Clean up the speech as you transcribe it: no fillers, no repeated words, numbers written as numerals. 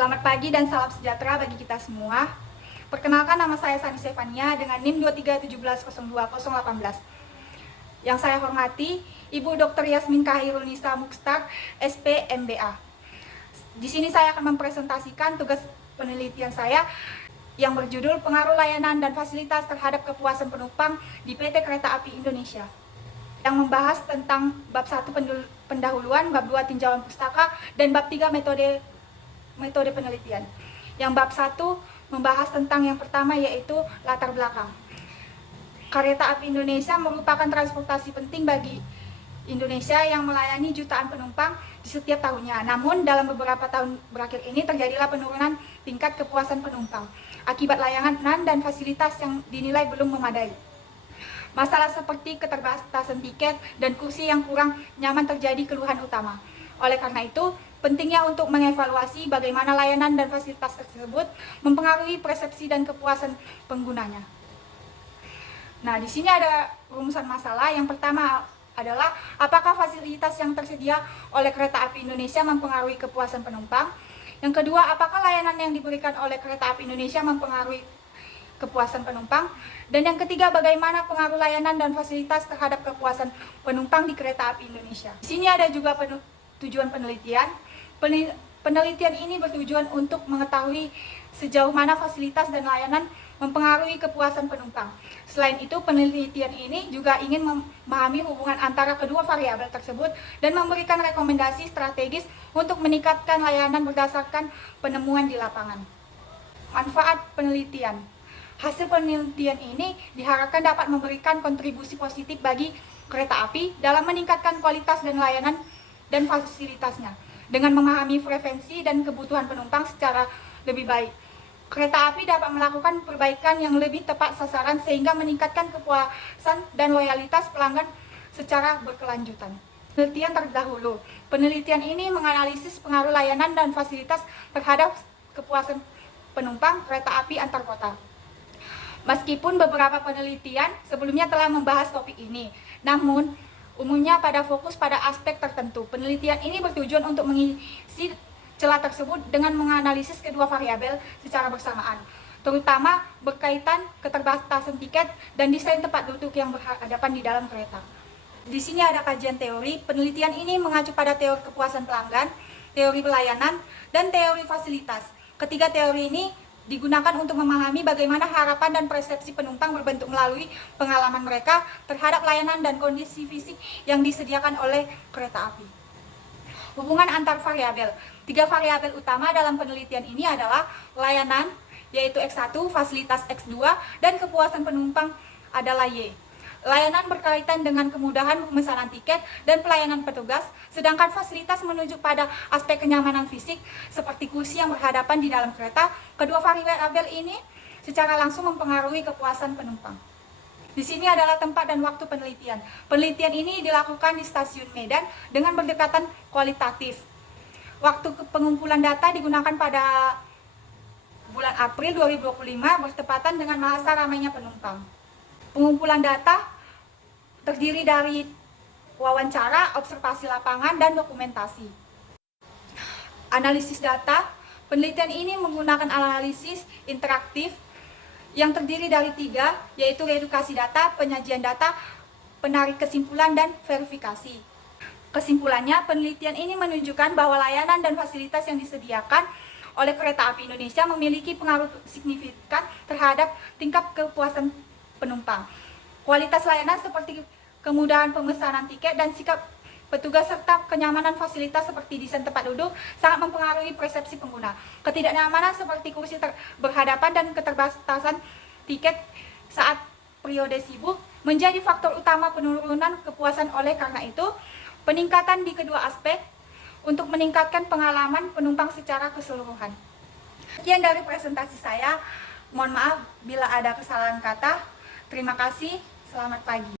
Selamat pagi dan salam sejahtera bagi kita semua. Perkenalkan, nama saya Sani Stefania dengan NIM 2317020018. Yang saya hormati Ibu Dr. Yasmin Kahirul Nisa Mukhtar, SP MBA. Di sini saya akan mempresentasikan tugas penelitian saya yang berjudul Pengaruh Layanan dan Fasilitas Terhadap Kepuasan Penumpang di PT Kereta Api Indonesia, yang membahas tentang bab 1 pendahuluan, bab 2 tinjauan pustaka, dan bab 3 metode penelitian. Yang bab 1 membahas tentang yang pertama, yaitu latar belakang. Kereta Api Indonesia merupakan transportasi penting bagi Indonesia yang melayani jutaan penumpang di setiap tahunnya. Namun dalam beberapa tahun berakhir ini terjadilah penurunan tingkat kepuasan penumpang akibat layanan dan fasilitas yang dinilai belum memadai. Masalah seperti keterbatasan tiket dan kursi yang kurang nyaman terjadi keluhan utama. Oleh karena itu, pentingnya untuk mengevaluasi bagaimana layanan dan fasilitas tersebut mempengaruhi persepsi dan kepuasan penggunanya. Nah, di sini ada rumusan masalah. Yang pertama adalah apakah fasilitas yang tersedia oleh Kereta Api Indonesia mempengaruhi kepuasan penumpang. Yang kedua, apakah layanan yang diberikan oleh Kereta Api Indonesia mempengaruhi kepuasan penumpang. Dan yang ketiga, bagaimana pengaruh layanan dan fasilitas terhadap kepuasan penumpang di Kereta Api Indonesia. Di sini ada juga tujuan penelitian. Penelitian ini bertujuan untuk mengetahui sejauh mana fasilitas dan layanan mempengaruhi kepuasan penumpang. Selain itu, penelitian ini juga ingin memahami hubungan antara kedua variabel tersebut dan memberikan rekomendasi strategis untuk meningkatkan layanan berdasarkan penemuan di lapangan. Manfaat penelitian. Hasil penelitian ini diharapkan dapat memberikan kontribusi positif bagi kereta api dalam meningkatkan kualitas dan layanan dan fasilitasnya. Dengan memahami preferensi dan kebutuhan penumpang secara lebih baik, kereta api dapat melakukan perbaikan yang lebih tepat sasaran sehingga meningkatkan kepuasan dan loyalitas pelanggan secara berkelanjutan. Penelitian terdahulu. Penelitian ini menganalisis pengaruh layanan dan fasilitas terhadap kepuasan penumpang kereta api antar kota. Meskipun beberapa penelitian sebelumnya telah membahas topik ini, namun umumnya pada fokus pada aspek tertentu. Penelitian ini bertujuan untuk mengisi celah tersebut dengan menganalisis kedua variabel secara bersamaan, terutama berkaitan keterbatasan tiket dan desain tempat duduk yang berhadapan di dalam kereta. Di sini ada kajian teori. Penelitian ini mengacu pada teori kepuasan pelanggan, teori pelayanan, dan teori fasilitas. Ketiga teori ini digunakan untuk memahami bagaimana harapan dan persepsi penumpang berbentuk melalui pengalaman mereka terhadap layanan dan kondisi fisik yang disediakan oleh kereta api. Hubungan antar variabel. 3 variabel utama dalam penelitian ini adalah layanan, yaitu X1, fasilitas X2, dan kepuasan penumpang adalah Y. Layanan berkaitan dengan kemudahan pemesanan tiket dan pelayanan petugas, sedangkan fasilitas menunjuk pada aspek kenyamanan fisik seperti kursi yang berhadapan di dalam kereta. Kedua variabel ini secara langsung mempengaruhi kepuasan penumpang. Di sini adalah tempat dan waktu penelitian. Penelitian ini dilakukan di Stasiun Medan dengan berdekatan kualitatif. Waktu pengumpulan data digunakan pada bulan April 2025 bertepatan dengan masa ramainya penumpang. Pengumpulan data terdiri dari wawancara, observasi lapangan, dan dokumentasi. Analisis data. Penelitian ini menggunakan analisis interaktif yang terdiri dari 3, yaitu edukasi data, penyajian data, penarik kesimpulan, dan verifikasi. Kesimpulannya, penelitian ini menunjukkan bahwa layanan dan fasilitas yang disediakan oleh Kereta Api Indonesia memiliki pengaruh signifikan terhadap tingkat kepuasan penumpang. Kualitas layanan seperti kemudahan pemesanan tiket dan sikap petugas serta kenyamanan fasilitas seperti desain tempat duduk sangat mempengaruhi persepsi pengguna. Ketidaknyamanan seperti kursi berhadapan dan keterbatasan tiket saat periode sibuk menjadi faktor utama penurunan kepuasan. Oleh karena itu, peningkatan di kedua aspek untuk meningkatkan pengalaman penumpang secara keseluruhan. Sekian dari presentasi saya. Mohon maaf bila ada kesalahan kata. Terima kasih, selamat pagi.